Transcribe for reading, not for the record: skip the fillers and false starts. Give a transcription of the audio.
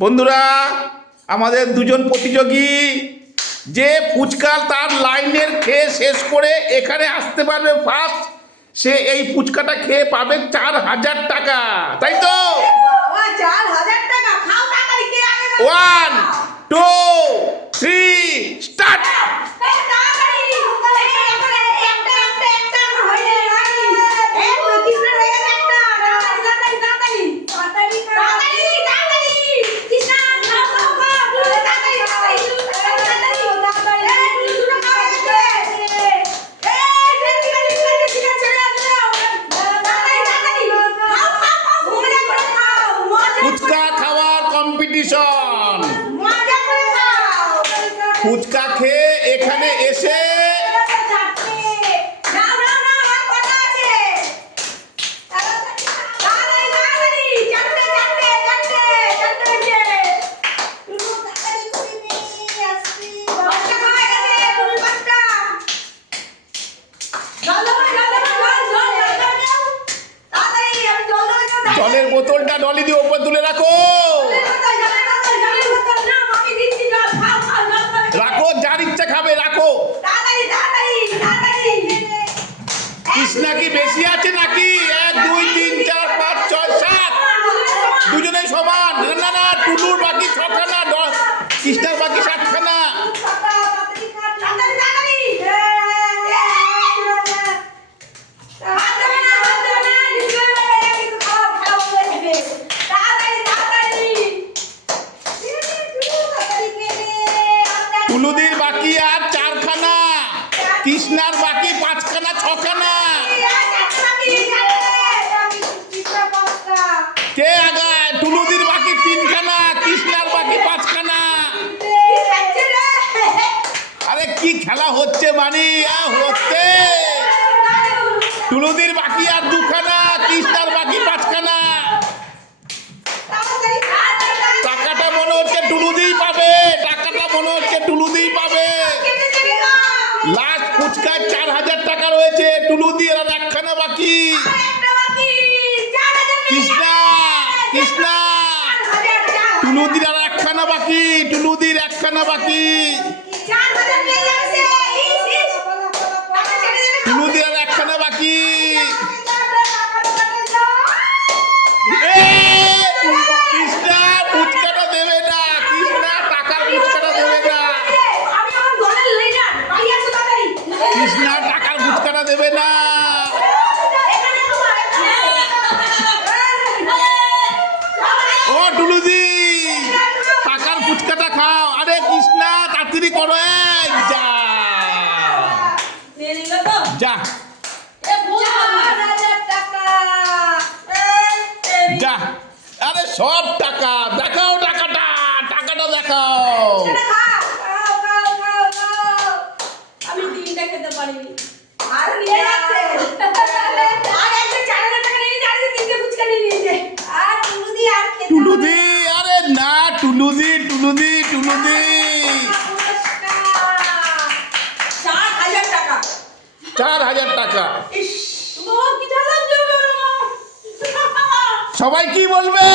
বন্ধুরা, আমাদের দুজন প্রতিযোগী যে ফুচকা তার লাইনের খেয়ে শেষ করে এখানে আসতে পারবে ফার্স্ট, সে এই ফুচকাটা খেয়ে পাবে 4,000 টাকা, তাই তো? 1, 2, 3, স্টার্ট। ফুচকা খাওয়ার কম্পিটিশন। ফুচকা খেয়ে এখানে এসে জলের বোতলটা ডলি দিয়ে উপর তুলে রাখো, রাখো, যার ইচ্ছা খাবে রাখো। কৃষ্ণা কি বেশি আছে নাকি? 1, 2, 3, 4, 5, 6, 7 দুজনেই সমান। না না, টুলুর বাকি 6খানা, কৃষ্ণার বাকি 7খানা। টুলুদির বাকি আর 4খানা, কৃষ্ণার বাকি 5খানা, 6খানা। কে আগায়? টুলুদির বাকি 3খানা, কৃষ্ণার বাকি 5খানা। আরে কি খেলা হচ্ছে মানি হচ্ছে? টুলুদির বাকি আর 2খানা, কৃষ্ণার বাকি 5খানা। টাকাটা মনে হচ্ছে টুলুদিই পাবে, টাকাটা মনে হচ্ছে টুলুদিই পাবে। লাস্ট ফুচকায় 4,000 টাকা রয়েছে, টুলুদি আর 1খানা বাকি। কৃষ্ণা, কৃষ্ণা, টুলুদির আর 1খানা বাকি, টুলুদির 1খানা বাকি। টুলুদির আর 1খানা বাকি। কৃষ্ণা ফুচকাটা দেবে না, কৃষ্ণা টাকার ফুচকাটা দেবে না, কৃষ্ণা টাকার ফুচকাটা দেবে না। ও টুলুদি, টাকার ফুচকাটা খাও। আরে কৃষ্ণা তাড়াতাড়ি করো, যা যা যা। আরে সব টাকা দেখাও, টাকাটা টাকাটা দেখাও। আমি 3টা খেতে পারি। আর টুলুদি, আরে না, টুলুদি টুলুদি টুলুদি 4,000 টাকা। সবাই কি বলবে?